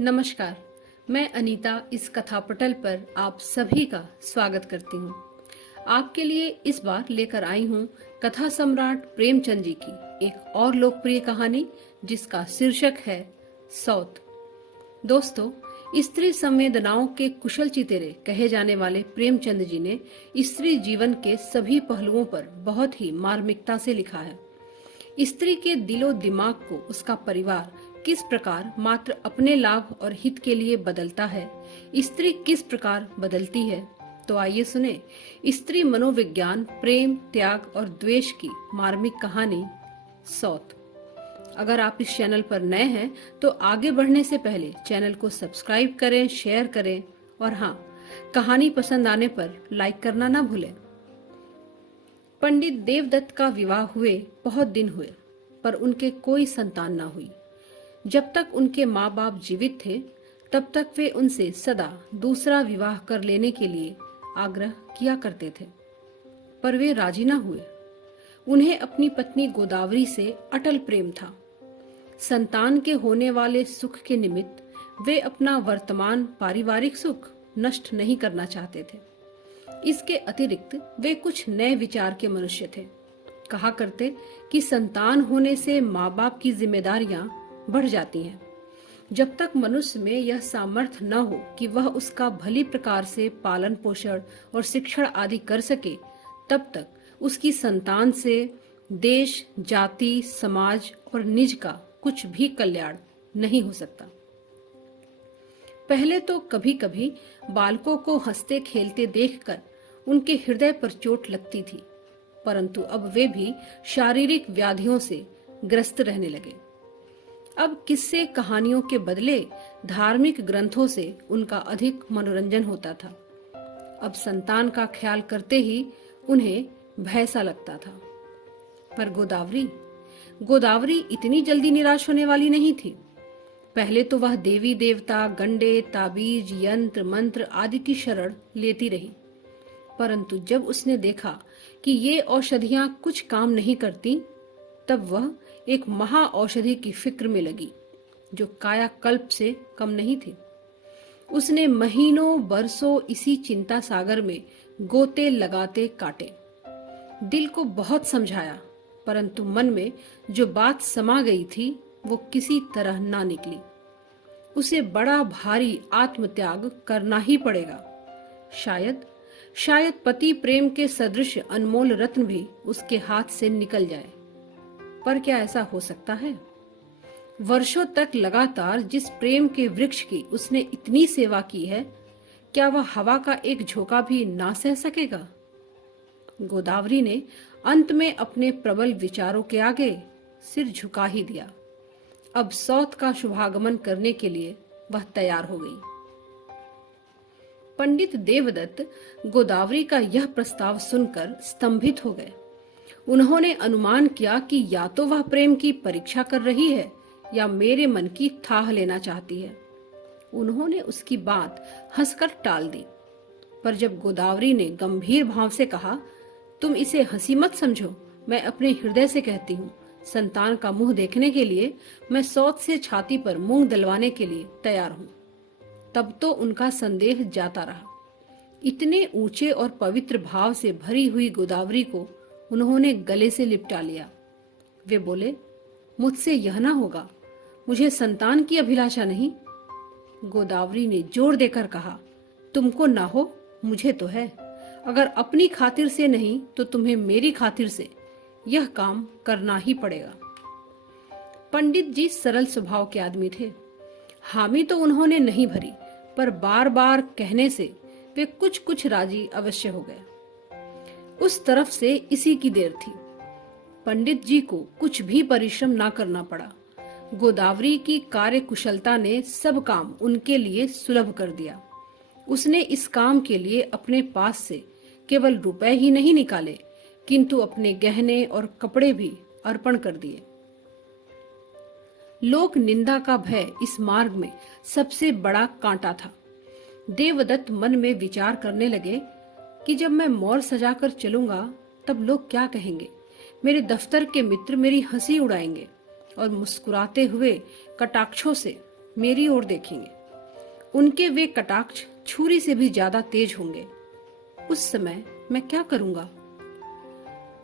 नमस्कार। मैं अनीता इस कथा पटल पर आप सभी का स्वागत करती हूँ। आपके लिए इस बार लेकर आई हूँ कथा सम्राट प्रेमचंद जी की एक और लोकप्रिय कहानी जिसका शीर्षक है सौत। दोस्तों, स्त्री संवेदनाओं के कुशल चितेरे कहे जाने वाले प्रेमचंद जी ने स्त्री जीवन के सभी पहलुओं पर बहुत ही मार्मिकता से लिखा है। स्त्री के दिलो दिमाग को उसका परिवार किस प्रकार मात्र अपने लाभ और हित के लिए बदलता है, स्त्री किस प्रकार बदलती है, तो आइए सुने स्त्री मनोविज्ञान, प्रेम, त्याग और द्वेष की मार्मिक कहानी सौत। अगर आप इस चैनल पर नए हैं तो आगे बढ़ने से पहले चैनल को सब्सक्राइब करें, शेयर करें और हाँ, कहानी पसंद आने पर लाइक करना ना भूलें। पंडित देवदत्त का विवाह हुए बहुत दिन हुए, पर उनके कोई संतान न हुई। जब तक उनके माँ बाप जीवित थे, तब तक वे उनसे सदा दूसरा विवाह कर लेने के लिए आग्रह किया करते थे, पर वे राजी न हुए। उन्हें अपनी पत्नी गोदावरी से अटल प्रेम था। संतान के होने वाले सुख के निमित्त वे अपना वर्तमान पारिवारिक सुख नष्ट नहीं करना चाहते थे। इसके अतिरिक्त वे कुछ नए विचार के मनुष्य थे। कहा करते कि संतान होने से माँ बाप की जिम्मेदारियां बढ़ जाती हैं। जब तक मनुष्य में यह सामर्थ्य न हो कि वह उसका भली प्रकार से पालन पोषण और शिक्षण आदि कर सके, तब तक उसकी संतान से देश, जाति, समाज और निज का कुछ भी कल्याण नहीं हो सकता। पहले तो कभी कभी बालकों को हंसते खेलते देखकर उनके हृदय पर चोट लगती थी, परंतु अब वे भी शारीरिक व्याधियों से ग्रस्त रहने लगे। अब किस्से कहानियों के बदले धार्मिक ग्रंथों से उनका अधिक मनोरंजन होता था। अब संतान का ख्याल करते ही उन्हें भय सा लगता था। पर गोदावरी इतनी जल्दी निराश होने वाली नहीं थी। पहले तो वह देवी देवता, गंडे, ताबीज, यंत्र मंत्र आदि की शरण लेती रही, परंतु जब उसने देखा कि ये औषधियां कुछ काम नहीं करती, तब वह एक महा औषधि की फिक्र में लगी जो कायाकल्प से कम नहीं थी। उसने महीनों बरसों इसी चिंता सागर में गोते लगाते काटे। दिल को बहुत समझाया, परंतु मन में जो बात समा गई थी वो किसी तरह ना निकली। उसे बड़ा भारी आत्मत्याग करना ही पड़ेगा। शायद पति प्रेम के सदृश अनमोल रत्न भी उसके हाथ से निकल जाए। पर क्या ऐसा हो सकता है? वर्षों तक लगातार जिस प्रेम के वृक्ष की उसने इतनी सेवा की है, क्या वह हवा का एक झोंका भी ना सह सकेगा? गोदावरी ने अंत में अपने प्रबल विचारों के आगे सिर झुका ही दिया। अब सौत का शुभागमन करने के लिए वह तैयार हो गई। पंडित देवदत्त गोदावरी का यह प्रस्ताव सुनकर स्तंभित हो गए। उन्होंने अनुमान किया कि या तो वह प्रेम की परीक्षा कर रही है या मेरे मन की थाह लेना चाहती है। उन्होंने उसकी बात हंसकर टाल दी, पर जब गोदावरी ने गंभीर भाव से कहा, तुम इसे हंसी मत समझो, मैं अपने हृदय से कहती हूँ, संतान का मुंह देखने के लिए मैं सौत से छाती पर मूंग दलवाने के लिए तैयार हूँ। तब तो उनका संदेह जाता रहा। इतने ऊंचे और पवित्र भाव से भरी हुई गोदावरी को उन्होंने गले से लिपटा लिया। वे बोले, मुझसे यह ना होगा, मुझे संतान की अभिलाषा नहीं। गोदावरी ने जोर देकर कहा, तुमको ना हो, मुझे तो है। अगर अपनी खातिर से नहीं तो तुम्हें मेरी खातिर से यह काम करना ही पड़ेगा। पंडित जी सरल स्वभाव के आदमी थे। हामी तो उन्होंने नहीं भरी, पर बार बार कहने से वे कुछ कुछ राजी अवश्य हो गए। उस तरफ से इसी की देर थी। पंडित जी को कुछ भी परिश्रम ना करना पड़ा। गोदावरी की कार्य कुशलता ने सब काम उनके लिए सुलभ कर दिया। उसने इस काम के लिए अपने पास से केवल रुपए ही नहीं निकाले, किंतु अपने गहने और कपड़े भी अर्पण कर दिए। लोक निंदा का भय इस मार्ग में सबसे बड़ा कांटा था। देवदत्त मन में विचार करने लगे कि जब मैं मोर सजाकर चलूंगा तब लोग क्या कहेंगे। मेरे दफ्तर के मित्र मेरी हंसी उड़ाएंगे और मुस्कुराते हुए कटाक्षों से मेरी ओर देखेंगे। उनके वे कटाक्ष छुरी से भी ज्यादा तेज होंगे। उस समय मैं क्या करूंगा?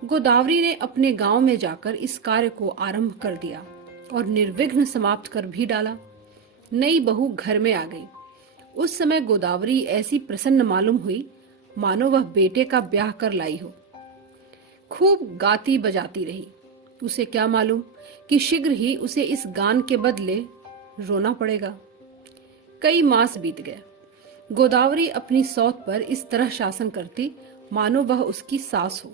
गोदावरी ने अपने गांव में जाकर इस कार्य को आरंभ कर दिया और निर्विघ्न समाप्त कर भी डाला। नई बहू घर में आ गई। उस समय गोदावरी ऐसी प्रसन्न मालूम हुई मानो वह बेटे का ब्याह कर लाई हो। खूब गाती बजाती रही। उसे क्या मालूम कि शीघ्र ही उसे इस गान के बदले रोना पड़ेगा। कई मास बीत गए। गोदावरी अपनी सौत पर इस तरह शासन करती मानो वह उसकी सास हो।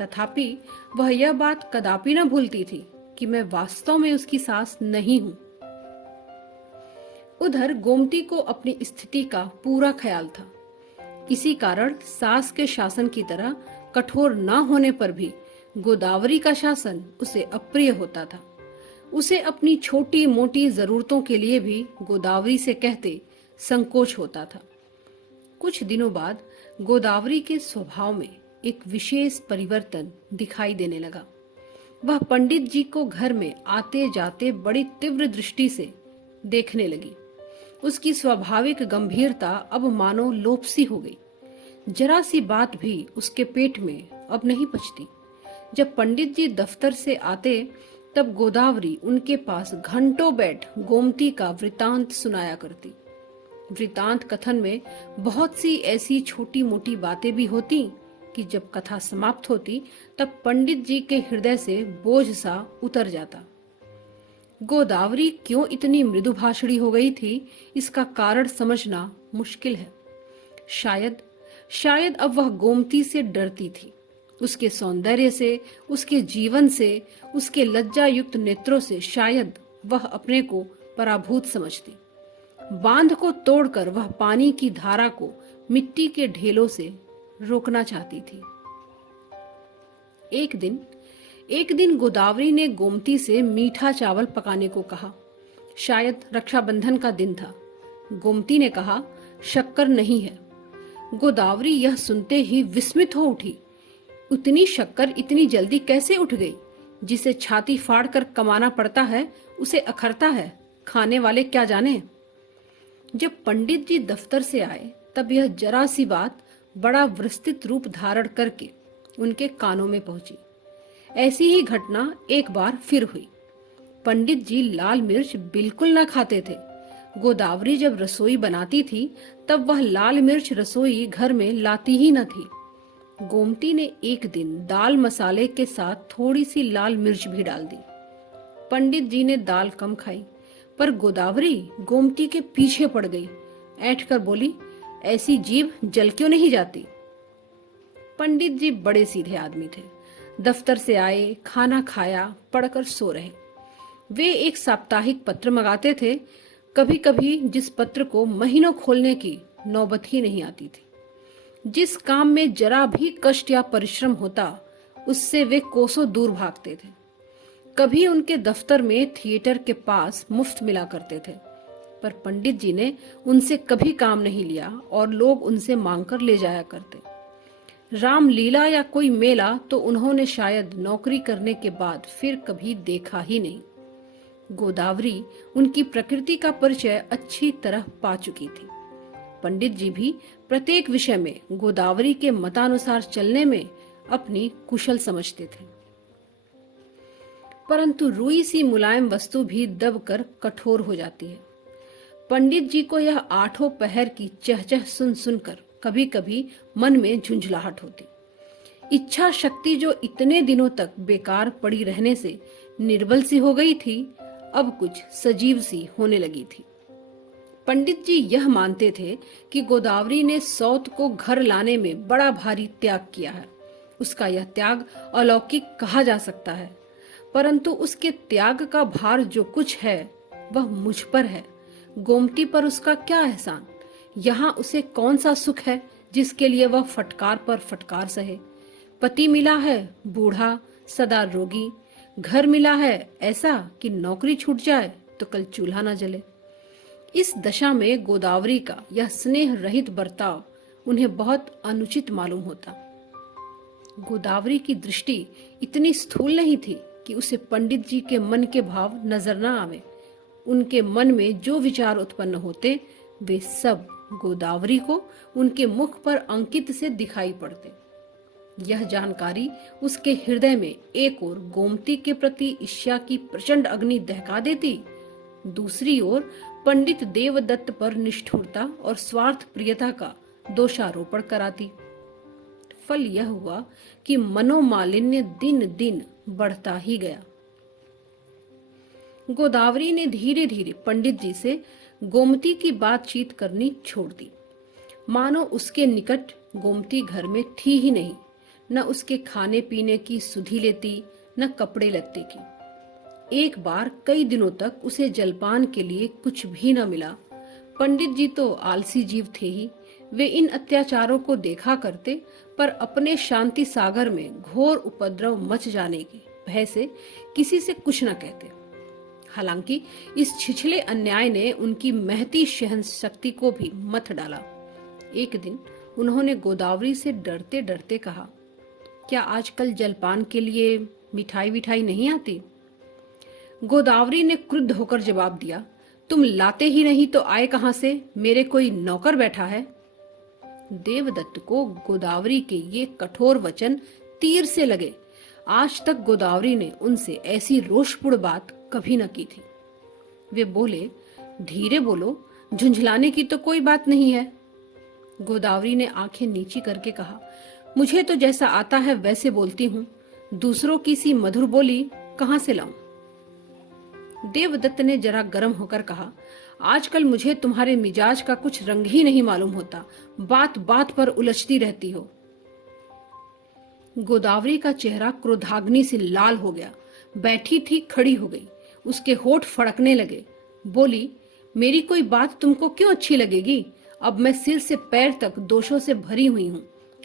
तथापि वह यह बात कदापि न भूलती थी कि मैं वास्तव में उसकी सास नहीं हूं। उधर गोमती को अपनी स्थिति का पूरा ख्याल था। इसी कारण सास के शासन की तरह कठोर न होने पर भी गोदावरी का शासन उसे अप्रिय होता था। उसे अपनी छोटी मोटी जरूरतों के लिए भी गोदावरी से कहते संकोच होता था। कुछ दिनों बाद गोदावरी के स्वभाव में एक विशेष परिवर्तन दिखाई देने लगा। वह पंडित जी को घर में आते जाते बड़ी तीव्र दृष्टि से देखने लगी। उसकी स्वाभाविक गंभीरता अब मानो लोप सी हो गई। जरा सी बात भी उसके पेट में अब नहीं पचती। जब पंडित जी दफ्तर से आते तब गोदावरी उनके पास घंटों बैठ गोमती का वृतांत सुनाया करती। वृतांत कथन में बहुत सी ऐसी छोटी मोटी बातें भी होती कि जब कथा समाप्त होती तब पंडित जी के हृदय से बोझ सा उतर जाता। गोदावरी क्यों इतनी मृदुभाषणी हो गई थी, इसका कारण समझना मुश्किल है। शायद अब वह गोमती से डरती थी। उसके सौंदर्य से, उसके जीवन से, उसके लज्जा युक्त नेत्रों से शायद वह अपने को पराभूत समझती। बांध को तोड़कर वह पानी की धारा को मिट्टी के ढेलों से रोकना चाहती थी। एक दिन गोदावरी ने गोमती से मीठा चावल पकाने को कहा। शायद रक्षाबंधन का दिन था। गोमती ने कहा, शक्कर नहीं है। गोदावरी यह सुनते ही विस्मित हो उठी। उतनी शक्कर इतनी जल्दी कैसे उठ गई? जिसे छाती फाड़ कर कमाना पड़ता है उसे अखरता है, खाने वाले क्या जाने। जब पंडित जी दफ्तर से आए तब यह जरा सी बात बड़ा विस्तृत रूप धारण करके उनके कानों में पहुंची। ऐसी ही घटना एक बार फिर हुई। पंडित जी लाल मिर्च बिल्कुल न खाते थे। गोदावरी जब रसोई बनाती थी तब वह लाल मिर्च रसोई घर में लाती ही न थी। गोमती ने एक दिन दाल मसाले के साथ थोड़ी सी लाल मिर्च भी डाल दी। पंडित जी ने दाल कम खाई, पर गोदावरी गोमती के पीछे पड़ गई। ऐंठ कर बोली, ऐसी जीभ जल क्यों नहीं जाती? पंडित जी बड़े सीधे आदमी थे। दफ्तर से आए, खाना खाया, पढ़कर सो रहे। वे एक साप्ताहिक पत्र मंगाते थे, कभी कभी जिस पत्र को महीनों खोलने की नौबत ही नहीं आती थी। जिस काम में जरा भी कष्ट या परिश्रम होता उससे वे कोसों दूर भागते थे। कभी उनके दफ्तर में थिएटर के पास मुफ्त मिला करते थे, पर पंडित जी ने उनसे कभी काम नहीं लिया और लोग उनसे मांगकर ले जाया करते। रामलीला या कोई मेला तो उन्होंने शायद नौकरी करने के बाद फिर कभी देखा ही नहीं। गोदावरी उनकी प्रकृति का परिचय अच्छी तरह पा चुकी थी। पंडित जी भी प्रत्येक विषय में गोदावरी के मतानुसार चलने में अपनी कुशल समझते थे। परंतु रुई सी मुलायम वस्तु भी दबकर कठोर हो जाती है। पंडित जी को यह आठों पहर की चहचह सुन सुनकर कभी कभी मन में झुंझलाहट होती। इच्छा शक्ति जो इतने दिनों तक बेकार पड़ी रहने से निर्बल सी हो गई थी, अब कुछ सजीव सी होने लगी थी। पंडित जी यह मानते थे कि गोदावरी ने सौत को घर लाने में बड़ा भारी त्याग किया है। उसका यह त्याग अलौकिक कहा जा सकता है, परंतु उसके त्याग का भार जो कुछ है वह मुझ पर है। गोमती पर उसका क्या एहसान? यहाँ उसे कौन सा सुख है जिसके लिए वह फटकार पर फटकार सहे? पति मिला है बूढ़ा, सदा रोगी। घर मिला है ऐसा कि नौकरी छूट जाए तो कल चूल्हा न जले। इस दशा में गोदावरी का यह स्नेह रहित बर्ताव उन्हें बहुत अनुचित मालूम होता। गोदावरी की दृष्टि इतनी स्थूल नहीं थी कि उसे पंडित जी के मन के भाव नजर न आवे। उनके मन में जो विचार उत्पन्न होते वे सब गोदावरी को उनके मुख पर अंकित से दिखाई पड़ते। यह जानकारी उसके हृदय में एक ओर गोमती के प्रति ईर्ष्या की प्रचंड अग्नि दहका देती, दूसरी ओर पंडित देवदत्त पर निष्ठुरता और स्वार्थ प्रियता का दोषारोपण कराती। फल यह हुआ कि मनोमालिन्य दिन दिन बढ़ता ही गया। गोदावरी ने धीरे धीरे पंडित जी से गोमती की बातचीत करनी छोड़ दी। मानो उसके निकट गोमती घर में थी ही नहीं, न उसके खाने पीने की सुधि लेती, न कपड़े लत्ते की। एक बार कई दिनों तक उसे जलपान के लिए कुछ भी न मिला। पंडित जी तो आलसी जीव थे ही, वे इन अत्याचारों को देखा करते, पर अपने शांति सागर में घोर उपद्रव मच जाने की भय से किसी से कुछ न कहते। हालांकि इस छिछले अन्याय ने उनकी महती सहन शक्ति को भी मथ डाला। एक दिन उन्होंने गोदावरी से डरते डरते कहा, क्या आजकल जलपान के लिए मिठाई विठाई नहीं आती? गोदावरी ने क्रुद्ध होकर जवाब दिया, तुम लाते ही नहीं तो आए कहां से? मेरे कोई नौकर बैठा है? देवदत्त को गोदावरी के ये कठोर वचन तीर से लगे। आज तक गोदावरी ने उनसे ऐसी रोषपूर्ण बात कभी न की थी। वे बोले, धीरे बोलो, झुंझलाने की तो कोई बात नहीं है। गोदावरी ने आंखें नीची करके कहा, मुझे तो जैसा आता है वैसे बोलती हूँ, दूसरों की सी मधुर बोली कहां से लाऊं? देवदत्त ने जरा गर्म होकर कहा, आजकल मुझे तुम्हारे मिजाज का कुछ रंग ही नहीं मालूम होता, बात बात पर उलझती रहती हो। गोदावरी का चेहरा क्रोधाग्नि से लाल हो गया। बैठी थी खड़ी हो गई, उसके होठ फड़कने लगे। बोली, मेरी कोई बात तुमको क्यों अच्छी लगेगी? अब मैं सिर से पैर तक दोषों से भरी हुई हूँ।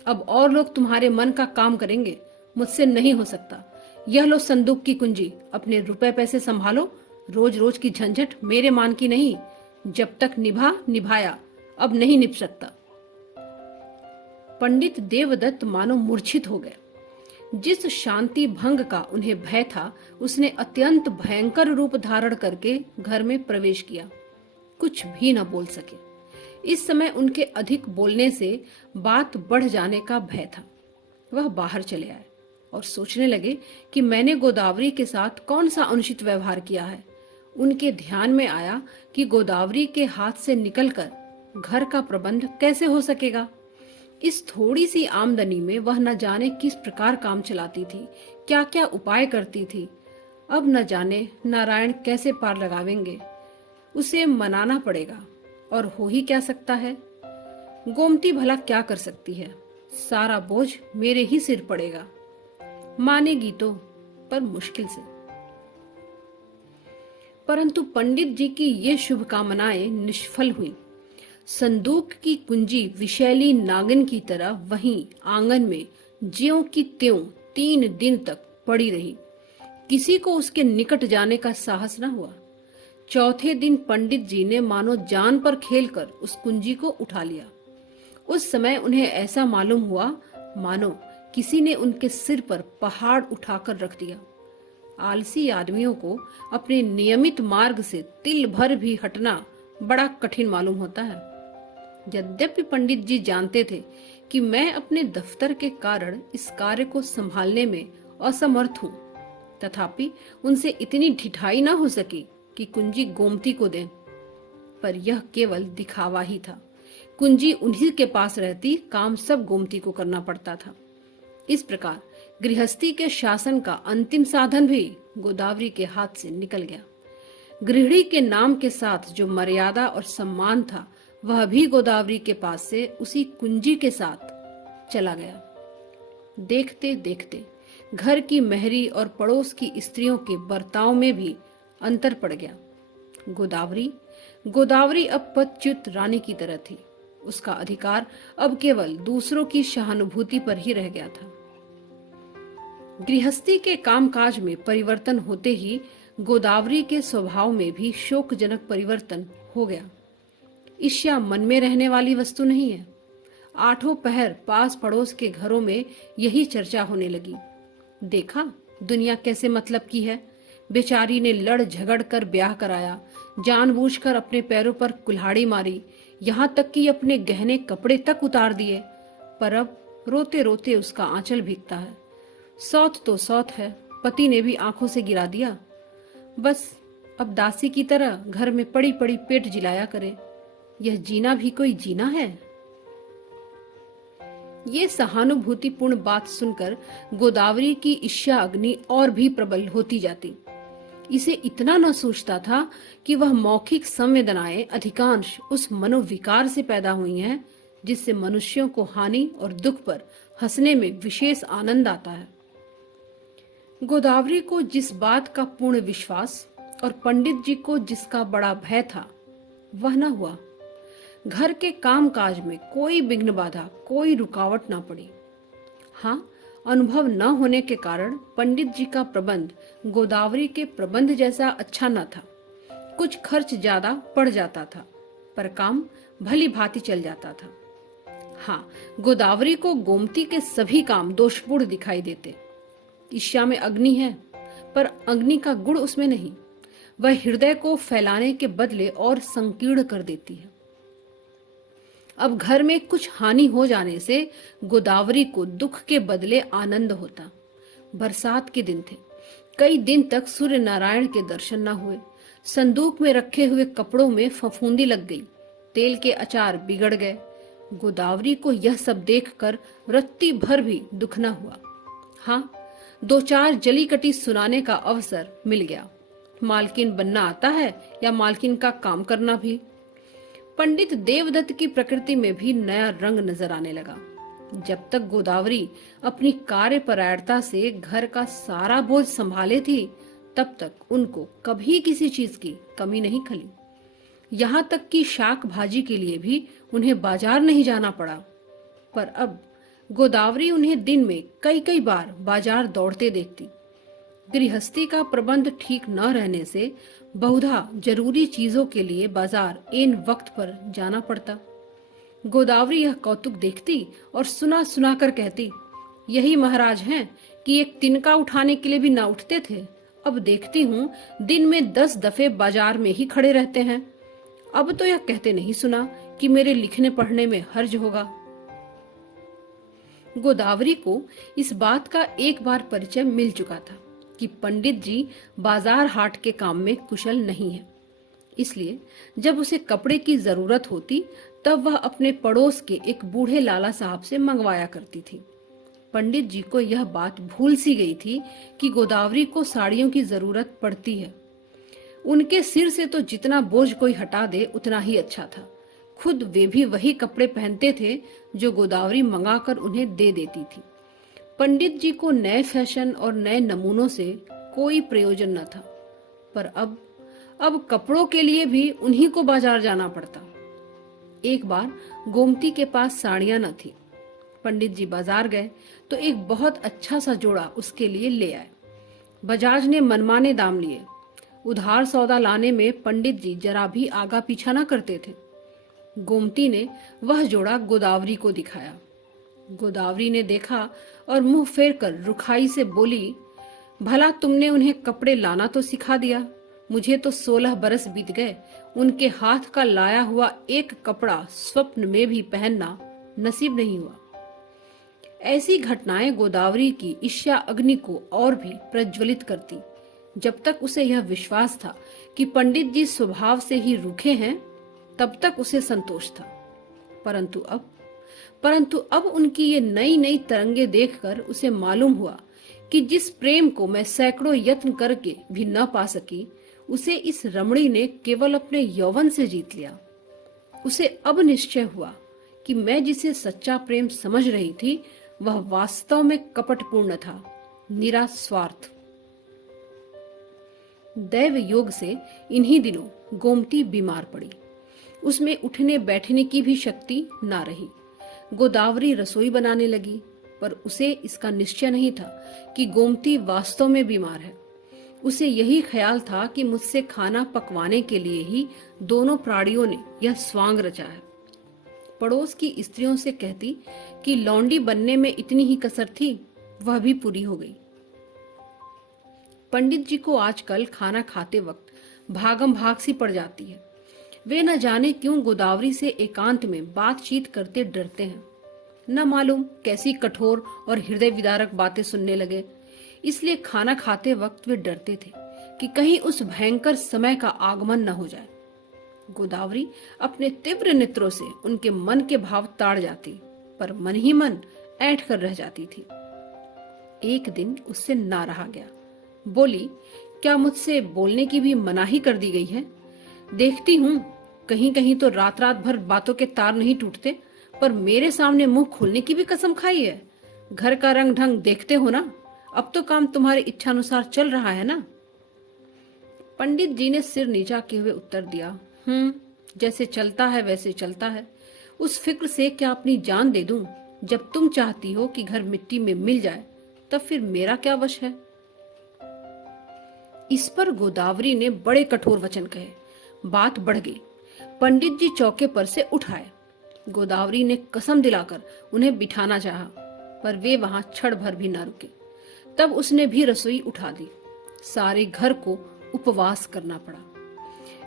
अब और लोग तुम्हारे मन का काम करेंगे, मुझसे नहीं हो सकता। यह लो संदूक की कुंजी, अपने रुपए पैसे संभालो। रोज रोज की झंझट मेरे मान की नहीं। जब तक निभा निभाया, अब नहीं निभ सकता। पंडित देवदत्त मानो मूर्छित हो गए। जिस शांति भंग का उन्हें भय था, उसने अत्यंत भयंकर रूप धारण करके घर में प्रवेश किया। कुछ भी न बोल सके। इस समय उनके अधिक बोलने से बात बढ़ जाने का भय था। वह बाहर चले आए और सोचने लगे कि मैंने गोदावरी के साथ कौन सा अनुचित व्यवहार किया है। उनके ध्यान में आया कि गोदावरी के हाथ से निकलकर घर का प्रबंध कैसे हो सकेगा। इस थोड़ी सी आमदनी में वह न जाने किस प्रकार काम चलाती थी, क्या क्या उपाय करती थी। अब न जाने नारायण कैसे पार लगावेंगे। उसे मनाना पड़ेगा, और हो ही क्या सकता है। गोमती भला क्या कर सकती है? सारा बोझ मेरे ही सिर पड़ेगा। मानेगी तो, पर मुश्किल से। परंतु पंडित जी की ये शुभकामनाएं निष्फल हुई। संदूक की कुंजी विषैली नागिन की तरह वहीं आंगन में ज्यों की त्यों 3 दिन तक पड़ी रही। किसी को उसके निकट जाने का साहस न हुआ। चौथे दिन पंडित जी ने मानो जान पर खेलकर उस कुंजी को उठा लिया। उस समय उन्हें ऐसा मालूम हुआ मानो किसी ने उनके सिर पर पहाड़ उठाकर रख दिया। आलसी आदमियों को अपने नियमित मार्ग से तिल भर भी हटना बड़ा कठिन मालूम होता है। यद्यपि पंडित जी जानते थे कि मैं अपने दफ्तर के कारण इस कार्य को संभालने में असमर्थ हूँ, तथापि उनसे इतनी ढिठाई न हो सकी कि कुंजी गोमती को दें। पर यह केवल दिखावा ही था। कुंजी उन्हीं के पास रहती, काम सब गोमती को करना पड़ता था। इस प्रकार गृहस्थी के शासन का अंतिम साधन भी गोदावरी के हाथ से निकल गया। गृहिणी के नाम के साथ जो मर्यादा और सम्मान था, वह भी गोदावरी के पास से उसी कुंजी के साथ चला गया। देखते देखते घर की महरी और पड़ोस की स्त्रियों के बर्ताव में भी अंतर पड़ गया। गोदावरी अब पदच्युत रानी की तरह थी। उसका अधिकार अब केवल दूसरों की सहानुभूति पर ही रह गया था। गृहस्थी के कामकाज में परिवर्तन होते ही गोदावरी के स्वभाव में भी शोकजनक परिवर्तन हो गया। ईर्ष्या मन में रहने वाली वस्तु नहीं है। आठों पहर पास पड़ोस के घरों में यही चर्चा होने लगी। देखा दुनिया कैसे मतलब की है। बेचारी ने लड़ झगड़ कर ब्याह कराया, जानबूझकर अपने पैरों पर कुल्हाड़ी मारी, यहाँ तक कि अपने गहने कपड़े तक उतार दिए। पर अब रोते रोते उसका आंचल भीगता है। सौत तो सौत है, पति ने भी आंखों से गिरा दिया। बस अब दासी की तरह घर में पड़ी पड़ी पेट जिलाया करे। यह जीना भी कोई जीना है? ये सहानुभूतिपूर्ण बात सुनकर गोदावरी की ईर्ष्या अग्नि और भी प्रबल होती जाती। इसे इतना न सोचता था कि वह मौखिक संवेदनाएं अधिकांश उस मनोविकार से पैदा हुई हैं जिससे मनुष्यों को हानि और दुख पर हंसने में विशेष आनंद आता है। गोदावरी को जिस बात का पूर्ण विश्वास और पंडित जी को जिसका बड़ा भय था, वह न हुआ। घर के कामकाज में कोई विघ्न बाधा, कोई रुकावट ना पड़ी। हाँ, अनुभव न होने के कारण पंडित जी का प्रबंध गोदावरी के प्रबंध जैसा अच्छा न था। कुछ खर्च ज्यादा पड़ जाता था, पर काम भली भांति चल जाता था। हाँ, गोदावरी को गोमती के सभी काम दोषपूर्ण दिखाई देते। ईर्ष्या में अग्नि है, पर अग्नि का गुण उसमें नहीं। वह हृदय को फैलाने के बदले और संकीर्ण कर देती है। अब घर में कुछ हानि हो जाने से गोदावरी को दुख के बदले आनंद होता। बरसात के दिन थे। कई दिन तक सूर्य नारायण के दर्शन न हुए। संदूक में रखे हुए कपड़ों में फफूंदी लग गई। तेल के अचार बिगड़ गए। गोदावरी को यह सब देखकर रत्ती भर भी दुख न हुआ। हाँ, दो चार जली कटी सुनाने का अवसर मिल गया। मालकिन बनना आता है या मालकिन का काम करना भी। पंडित देवदत्त की प्रकृति में भी नया रंग नजर आने लगा। जब तक गोदावरी अपनी कार्यपरायणता से घर का सारा बोझ संभाले थी, तब तक उनको कभी किसी चीज की कमी नहीं खली। यहाँ तक कि शाक भाजी के लिए भी उन्हें बाजार नहीं जाना पड़ा। पर अब गोदावरी उन्हें दिन में कई कई बार बाजार दौड़ते देखती। गृहस्थी का प्रबंध ठीक न रहने से बहुधा जरूरी चीजों के लिए बाजार एन वक्त पर जाना पड़ता। गोदावरी यह कौतुक देखती और सुना सुना कर कहती, यही महाराज हैं कि एक तिनका उठाने के लिए भी ना उठते थे। अब देखती हूँ दिन में 10 दफे बाजार में ही खड़े रहते हैं। अब तो यह कहते नहीं सुना कि मेरे लिखने पढ़ने में हर्ज होगा। गोदावरी को इस बात का एक बार परिचय मिल चुका था कि पंडित जी बाजार हाट के काम में कुशल नहीं है। इसलिए जब उसे कपड़े की जरूरत होती तब वह अपने पड़ोस के एक बूढ़े लाला साहब से मंगवाया करती थी। पंडित जी को यह बात भूल सी गई थी कि गोदावरी को साड़ियों की जरूरत पड़ती है। उनके सिर से तो जितना बोझ कोई हटा दे उतना ही अच्छा था। खुद वे भी वही कपड़े पहनते थे जो गोदावरी मंगाकर उन्हें दे देती थी। पंडित जी को नए फैशन और नए नमूनों से कोई प्रयोजन न था। पर अब कपड़ों के लिए भी उन्हीं को बाजार जाना पड़ता। एक बार गोमती के पास साड़ियां न थी। पंडित जी बाजार गए तो एक बहुत अच्छा सा जोड़ा उसके लिए ले आए। बजाज ने मनमाने दाम लिए। उधार सौदा लाने में पंडित जी जरा भी आगा पीछा न करते थे। गोमती ने वह जोड़ा गोदावरी को दिखाया। गोदावरी ने देखा और मुंह फेर कर रुखाई से बोली, भला तुमने उन्हें कपड़े लाना तो सिखा दिया। मुझे तो 16 बरस बीत गए, उनके हाथ का लाया हुआ एक कपड़ा स्वप्न में भी पहनना नसीब नहीं हुआ। ऐसी घटनाएं गोदावरी की ईर्ष्या अग्नि को और भी प्रज्वलित करती। जब तक उसे यह विश्वास था कि पंडित जी स्वभाव से ही रूखे हैं, तब तक उसे संतोष था। परंतु अब उनकी ये नई नई तरंगे देखकर उसे मालूम हुआ कि जिस प्रेम को मैं सैकड़ों यत्न करके भी न पा सकी, उसे इस रमणी ने केवल अपने यौवन से जीत लिया। उसे अब निश्चय हुआ कि मैं जिसे सच्चा प्रेम समझ रही थी, वह वास्तव में कपटपूर्ण था, निरा स्वार्थ। दैव योग से इन्हीं दिनों गोमती बीमार पड़ी। उसमें उठने बैठने की भी शक्ति ना रही। गोदावरी रसोई बनाने लगी, पर उसे इसका निश्चय नहीं था कि गोमती वास्तव में बीमार है। उसे यही ख्याल था कि मुझसे खाना पकवाने के लिए ही दोनों प्राणियों ने यह स्वांग रचा है। पड़ोस की स्त्रियों से कहती कि लौंडी बनने में इतनी ही कसर थी, वह भी पूरी हो गई। पंडित जी को आजकल खाना खाते वक्त भागम भाग सी पड़ जाती है। वे न जाने क्यों गोदावरी से एकांत में बातचीत करते डरते हैं। न मालूम कैसी कठोर और हृदय विदारक बातें सुनने लगे। इसलिए खाना खाते वक्त वे डरते थे कि कहीं उस भयंकर समय का आगमन न हो जाए। गोदावरी अपने तीव्र नेत्रों से उनके मन के भाव ताड़ जाती, पर मन ही मन ऐंठ कर रह जाती थी। एक दिन उससे ना रहा गया। बोली, क्या मुझसे बोलने की भी मनाही कर दी गई है? देखती हूँ कहीं कहीं तो रात रात भर बातों के तार नहीं टूटते, पर मेरे सामने मुंह खोलने की भी कसम खाई है। घर का रंग ढंग देखते हो ना, अब तो काम तुम्हारी इच्छानुसार चल रहा है ना? पंडित जी ने सिर नीचा किए हुए उत्तर दिया, जैसे चलता है वैसे चलता है। उस फिक्र से क्या अपनी जान दे दूं? जब तुम चाहती हो कि घर मिट्टी में मिल जाए, तब फिर मेरा क्या वश है? इस पर गोदावरी ने बड़े कठोर वचन कहे। बात बढ़ गई। पंडित जी चौके पर से उठ आए। गोदावरी ने कसम दिलाकर उन्हें बिठाना चाहा, पर वे वहां क्षण भर भी न रुके। तब उसने भी रसोई उठा दी। सारे घर को उपवास करना पड़ा।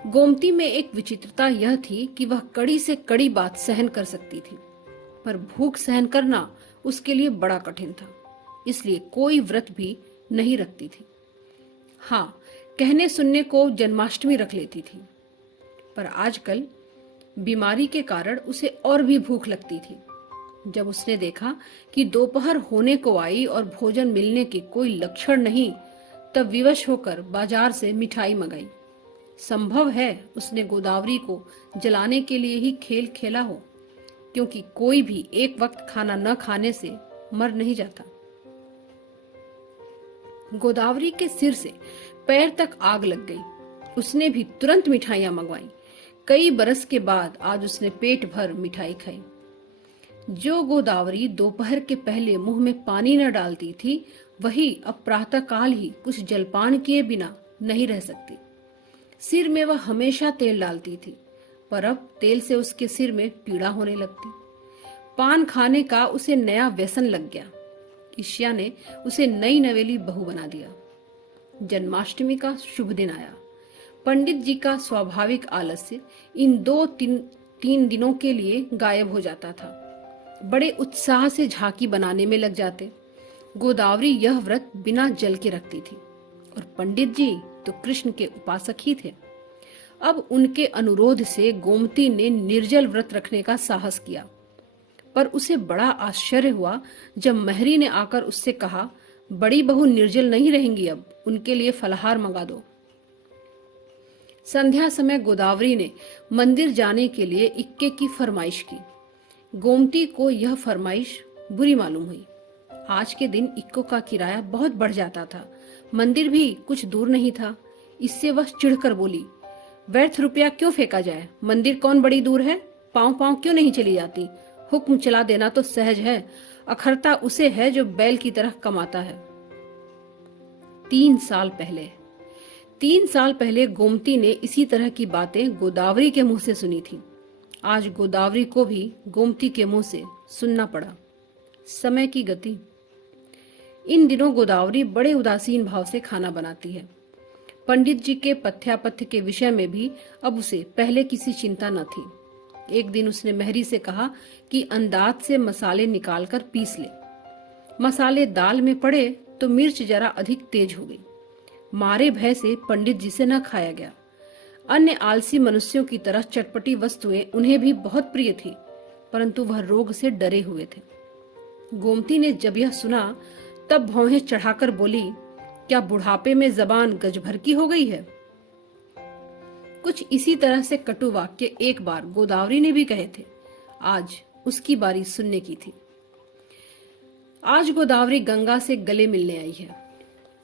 गोमती में एक विचित्रता यह थी कि वह कड़ी से कड़ी बात सहन कर सकती थी, पर भूख सहन करना उसके लिए बड़ा कठिन था। इसलिए कोई व्रत भी नहीं रखती थी। हाँ, कहने सुनने को जन्माष्टमी रख लेती थी, पर आजकल बीमारी के कारण उसे और भी भूख लगती थी। जब उसने देखा कि दोपहर होने को आई और भोजन मिलने के कोई लक्षण नहीं, तब विवश होकर बाजार से मिठाई मंगाई। संभव है उसने गोदावरी को जलाने के लिए ही खेल खेला हो, क्योंकि कोई भी एक वक्त खाना न खाने से मर नहीं जाता। गोदावरी के सिर से पैर तक आग लग गई। उसने भी तुरंत मिठाइयां मंगवाई। कई बरस के बाद आज उसने पेट भर मिठाई खाई। जो गोदावरी दोपहर के पहले मुंह में पानी न डालती थी, वही अब प्रातः काल ही कुछ जलपान किए बिना नहीं रह सकती। सिर में वह हमेशा तेल डालती थी, पर अब तेल से उसके सिर में पीड़ा होने लगती। पान खाने का उसे नया व्यसन लग गया। ईश्या ने उसे नई नवेली बहू बना दिया। जन्माष्टमी का शुभ दिन आया। पंडित जी का स्वाभाविक आलस्य इन 2-3 दिनों के लिए गायब हो जाता था। बड़े उत्साह से झांकी बनाने में लग जाते। गोदावरी यह व्रत बिना जल के रखती थी, और पंडित जी तो कृष्ण के उपासक ही थे। अब उनके अनुरोध से गोमती ने निर्जल व्रत रखने का साहस किया, पर उसे बड़ा आश्चर्य हुआ जब महरी ने आकर उससे कहा, बड़ी बहू निर्जल नहीं रहेंगी, अब उनके लिए फलाहार मंगा दो। संध्या समय गोदावरी ने मंदिर जाने के लिए इक्के की फरमाइश की। गोमती को यह फरमाइश बुरी मालूम हुई। आज के दिन इक्को का किराया बहुत बढ़ जाता था, मंदिर भी कुछ दूर नहीं था। इससे वह चिढ़कर बोली, व्यर्थ रुपया क्यों फेंका जाए, मंदिर कौन बड़ी दूर है, पांव पांव क्यों नहीं चली जाती। हुक्म चला देना तो सहज है, अखरता उसे है जो बैल की तरह कमाता है। 3 साल पहले गोमती ने इसी तरह की बातें गोदावरी के मुंह से सुनी थी। आज गोदावरी को भी गोमती के मुंह से सुनना पड़ा। समय की गति। इन दिनों गोदावरी बड़े उदासीन भाव से खाना बनाती है। पंडित जी के पथ्यापथ्य के विषय में भी अब उसे पहले किसी चिंता न थी। एक दिन उसने महरी से कहा कि अंदाज से मसाले निकालकर पीस ले। मसाले दाल में पड़े तो मिर्च जरा अधिक तेज हो गई। मारे भय से पंडित जी से न खाया गया। अन्य आलसी मनुष्यों की तरह चटपटी वस्तुएं उन्हें भी बहुत प्रिय थी, परंतु वह रोग से डरे हुए थे। गोमती ने जब यह सुना तब भौहें चढ़ाकर बोली, क्या बुढ़ापे में जबान गज भर की हो गई है? कुछ इसी तरह से कटु वाक्य एक बार गोदावरी ने भी कहे थे। आज उसकी बारी सुनने की थी। आज गोदावरी गंगा से गले मिलने आई है।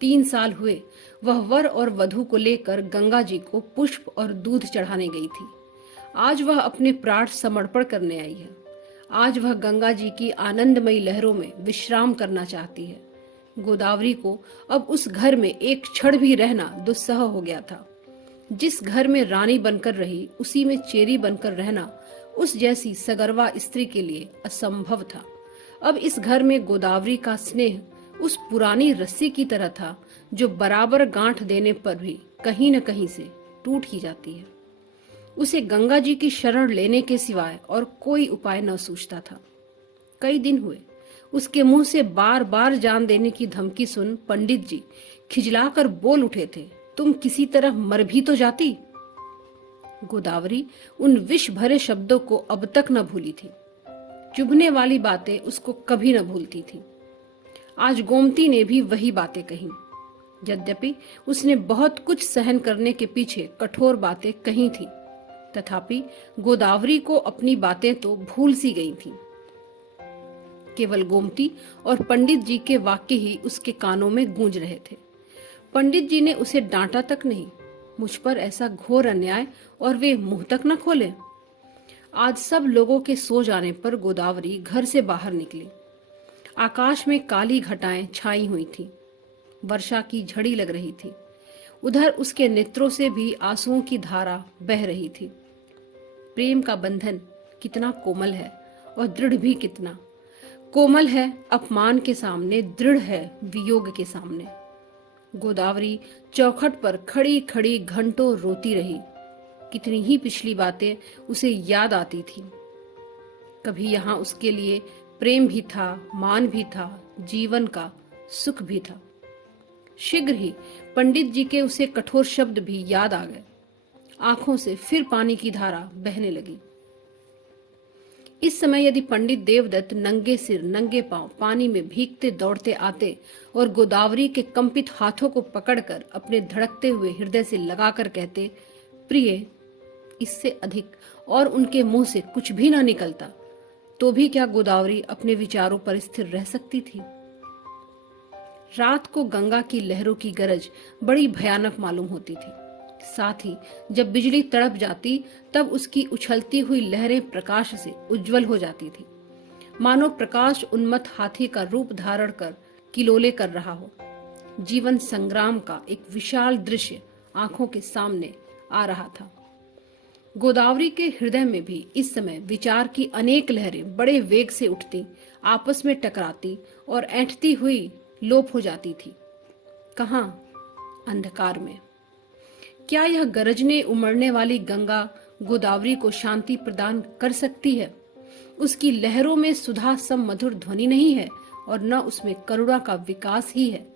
3 साल हुए वह वर और वधू को लेकर गंगा जी को पुष्प और दूध चढ़ाने गई थी। आज वह अपने प्राण समर्पण करने आई है। आज वह गंगा जी की आनंदमयी लहरों में विश्राम करना चाहती है। गोदावरी को अब उस घर में एक क्षण भी रहना दुस्सह हो गया था। जिस घर में रानी बनकर रही, उसी में चेरी बनकर रहना उस जैसी सगर्वा स्त्री के लिए असंभव था। अब इस घर में गोदावरी का स्नेह उस पुरानी रस्सी की तरह था जो बराबर गांठ देने पर भी कहीं न कहीं से टूट ही जाती है। उसे गंगा जी की शरण लेने के सिवाय और कोई उपाय न सूझता था। कई दिन हुए उसके मुंह से बार बार जान देने की धमकी सुन पंडित जी खिजलाकर बोल उठे थे, तुम किसी तरह मर भी तो जाती। गोदावरी उन विष भरे शब्दों को अब तक न भूली थी। चुभने वाली बातें उसको कभी न भूलती थी। आज गोमती ने भी वही बातें कही। यद्यपि उसने बहुत कुछ सहन करने के पीछे कठोर बातें कही थी, तथापि गोदावरी को अपनी बातें तो भूल सी गई थी। केवल गोमती और पंडित जी के वाक्य ही उसके कानों में गूंज रहे थे। पंडित जी ने उसे डांटा तक नहीं, मुझ पर ऐसा घोर अन्याय और वे मुंह तक न खोले। आज सब लोगों के सो जाने पर गोदावरी घर से बाहर निकली। आकाश में काली घटाएं छाई हुई थी। वर्षा की झड़ी लग रही थी। उधर उसके नेत्रों से भी आंसुओं की धारा बह रही थी। प्रेम का बंधन कितना कोमल है और दृढ़ भी कितना। कोमल है अपमान के सामने, दृढ़ है वियोग के सामने। गोदावरी चौखट पर खड़ी खड़ी घंटों रोती रही। कितनी ही पिछली बातें उसे याद आती थी। कभी यहाँ उसके लिए प्रेम भी था, मान भी था, जीवन का सुख भी था। शीघ्र ही पंडित जी के उसे कठोर शब्द भी याद आ गए। आंखों से फिर पानी की धारा बहने लगी। इस समय यदि पंडित देवदत्त नंगे सिर नंगे पांव पानी में भीगते दौड़ते आते और गोदावरी के कंपित हाथों को पकड़कर अपने धड़कते हुए हृदय से लगाकर कहते, प्रिय, इससे अधिक और उनके मुंह से कुछ भी ना निकलता, तो भी क्या गोदावरी अपने विचारों पर स्थिर रह सकती थी? रात को गंगा की लहरों की गरज बड़ी भयानक मालूम होती थी। साथ ही जब बिजली तड़प जाती तब उसकी उछलती हुई लहरें प्रकाश से उज्जवल हो जाती थी, मानो प्रकाश उन्मत्त हाथी का रूप धारण कर किलोले कर रहा हो। जीवन संग्राम का एक विशाल दृश्य आंखों के सामने आ रहा था। गोदावरी के हृदय में भी इस समय विचार की अनेक लहरें बड़े वेग से उठती, आपस में टकराती और ऐंठती हुई लोप हो जाती थी। कहाँ? अंधकार में। क्या यह गरजने उमड़ने वाली गंगा गोदावरी को शांति प्रदान कर सकती है? उसकी लहरों में सुधा सम मधुर ध्वनि नहीं है और न उसमें करुणा का विकास ही है।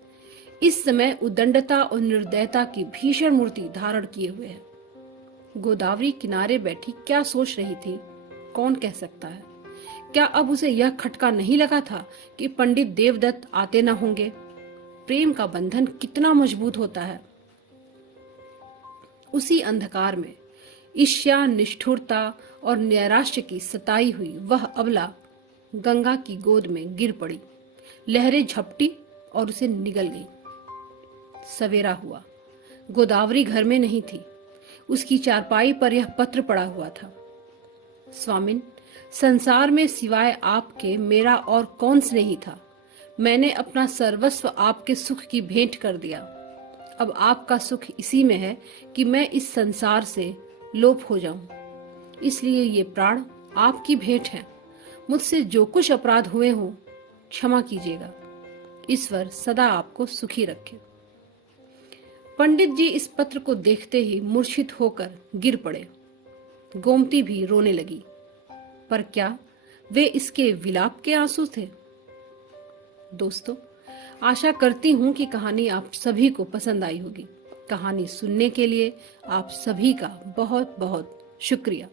इस समय उदंडता और निर्दयता की भीषण मूर्ति धारण किए हुए है। गोदावरी किनारे बैठी क्या सोच रही थी, कौन कह सकता है? क्या अब उसे यह खटका नहीं लगा था कि पंडित देवदत्त आते न होंगे? प्रेम का बंधन कितना मजबूत होता है। उसी अंधकार में ईर्ष्या, निष्ठुरता और नैराश्य की सताई हुई वह अबला गंगा की गोद में गिर पड़ी। लहरें झपटी और उसे निगल गई। सवेरा हुआ। गोदावरी घर में नहीं थी। उसकी चारपाई पर यह पत्र पड़ा हुआ था। स्वामिन, संसार में सिवाय आपके मेरा और कौन स्नेही था। मैंने अपना सर्वस्व आपके सुख की भेंट कर दिया। अब आपका सुख इसी में है कि मैं इस संसार से लोप हो जाऊं। इसलिए ये प्राण आपकी भेंट है। मुझसे जो कुछ अपराध हुए हों क्षमा कीजिएगा। ईश्वर सदा आपको सुखी रखे। पंडित जी इस पत्र को देखते ही मूर्छित होकर गिर पड़े। गोमती भी रोने लगी। पर क्या वे इसके विलाप के आंसू थे? दोस्तों, आशा करती हूं कि कहानी आप सभी को पसंद आई होगी। कहानी सुनने के लिए आप सभी का बहुत बहुत शुक्रिया।